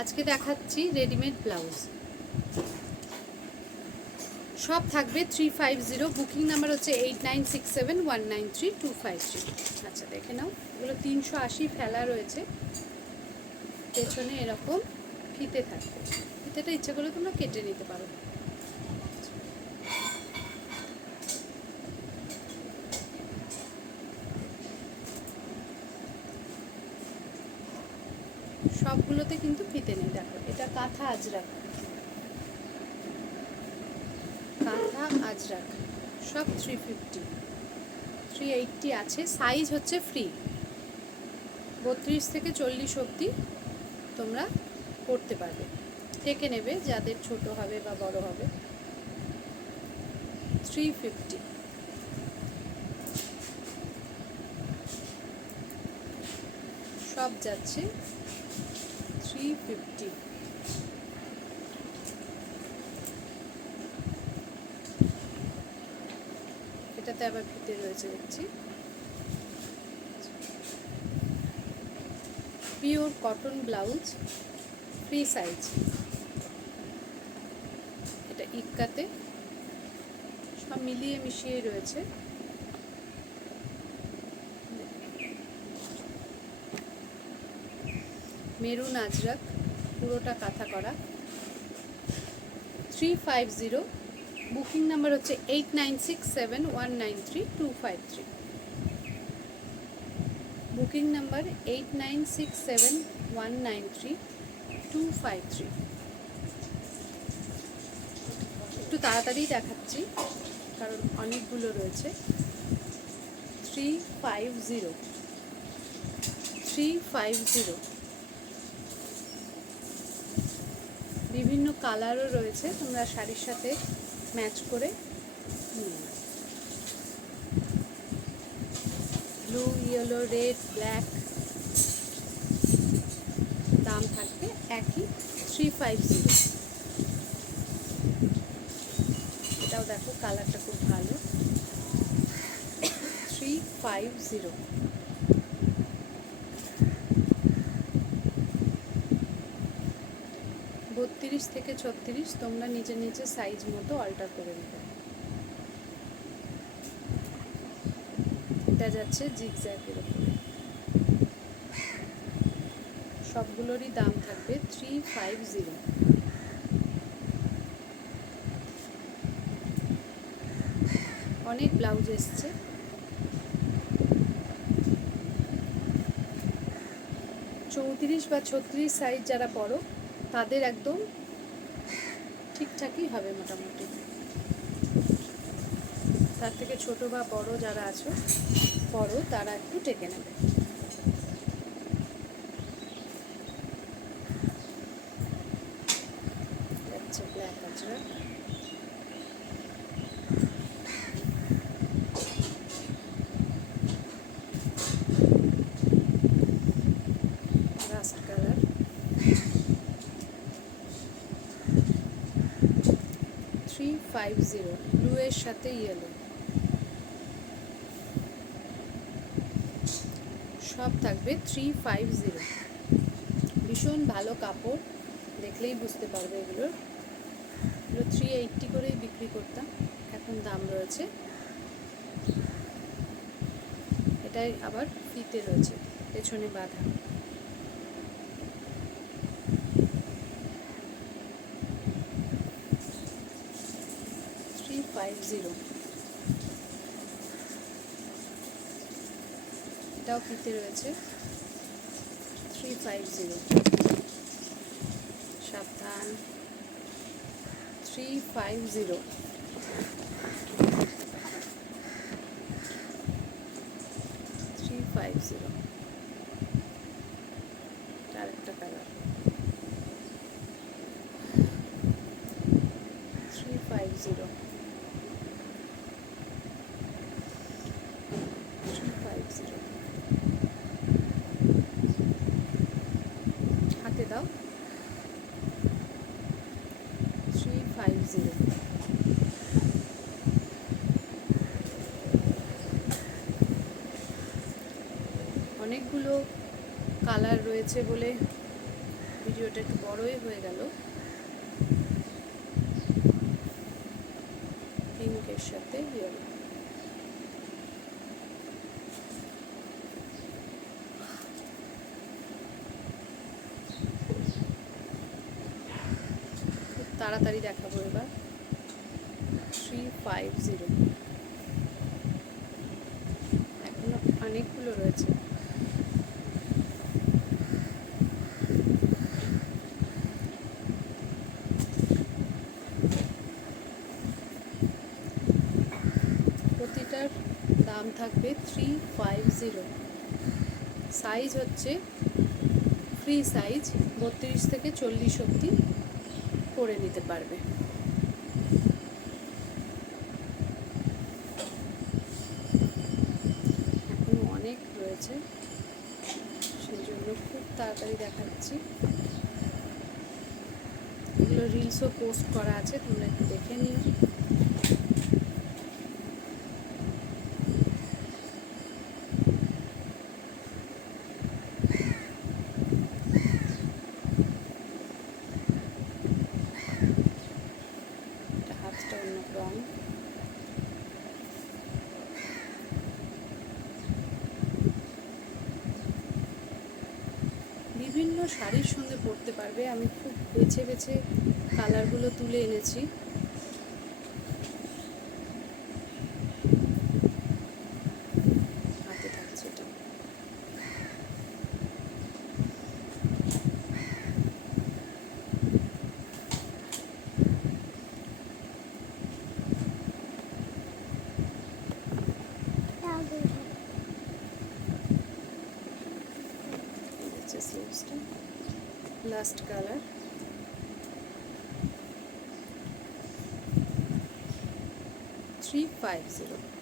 আজকে দেখাচ্ছি readymade blouse, সব থাকবে 350। বুকিং নাম্বার হচ্ছে 8967193253। আচ্ছা দেখে নাও, এগুলো 380 ফেলা রয়েছে, পেছনে এরকম ফিতে থাকবে। ফিতেটা ইচ্ছা করলে তোমরা কেটে নিতে পারো। সবগুলোতে কিন্তু ফিতে নেই। দেখো এটা কাঁথা আজরাক, কাঁথা আজরাক, সব 350 380 আছে। সাইজ হচ্ছে ফ্রি, 32 থেকে 40 অবধি তোমরা করতে পারবে। থেকে নেবে যাদের ছোট হবে বা বড় হবে। 350 সব যাচ্ছে 350। এটাতে আবার ফিতে রয়েছে দেখছি। Pure cotton blouse, free size. এটা ইক্কাতে সব মিলিয়ে মিশিয়ে রয়েছে। মেরুন আজরাক, পুরোটা কাঁথা করা। 350। বুকিং নাম্বার হচ্ছে 8967193253। Booking number 8967193253। একটু তাড়াতাড়ি দেখাচ্ছি কারণ অনেকগুলো রয়েছে। 350 বিভিন্ন কালারও রয়েছে, তোমরা শাড়ির সাথে ম্যাচ করে নিয়ে নাও। Blue, yellow, red, black. দাম থাকবে একই 350। এটাও দেখো কালারটা খুব ভালো। 350। বত্রিশ থেকে 36 তোমরা নিজে নিজে সাইজ মতো অল্টার করে নেবে। এটা যাচ্ছে জিগজ্যাগের উপরে। সবগুলোরই দাম থাকবে 350। অনেক ব্লাউজ এসছে। চৌত্রিশ বা 36 সাইজ যারা পরো তাদের একদম ঠিকঠাকই হবে মোটামুটি। তার থেকে ছোট বা বড় যারা আছো পরো তারা একটু টেকে নেবে। যাচ্ছে black Ajrak. Rushed colour. 350 blue এর সাথে ইয়েলো, সব থাকবে 350। ভীষণ ভালো কাপড়, দেখলেই বুঝতে পারবে। এগুলো 380 করেই বিক্রি করতাম, এখন দাম রয়েছে। এটাই আবার ফিতে রয়েছে পেছনে বাঁধা। এটাও ফিতে রয়েছে 350। সাবধান। 350। আরেকটা কালার 350। হাতে দাও। 350। অনেকগুলো কালার রয়েছে বলে ভিডিওটা একটু বড়ই হয়ে গেল। পিঙ্কের সাথে ইয়েলো। খুব তাড়াতাড়ি দেখাবো এবার। 350, এখনো অনেকগুলো রয়েছে। প্রতিটার দাম থাকবে 350। সাইজ হচ্ছে ফ্রি সাইজ, 32 থেকে 40 অবধি করে নিতে পারবে। এখনো অনেক রয়েছে, সেই জন্য খুব তাড়াতাড়ি দেখাচ্ছি। এগুলো রিলসও পোস্ট করা আছে, তোমরা একটু দেখে নিও। হাতটা অন্য রং। বিভিন্ন শাড়ির সঙ্গে পরতে পারবে। আমি খুব বেছে বেছে কালারগুলো তুলে এনেছি। হাতে থাকছে এটা। স্লিভসটা লাস্ট কালার। $350।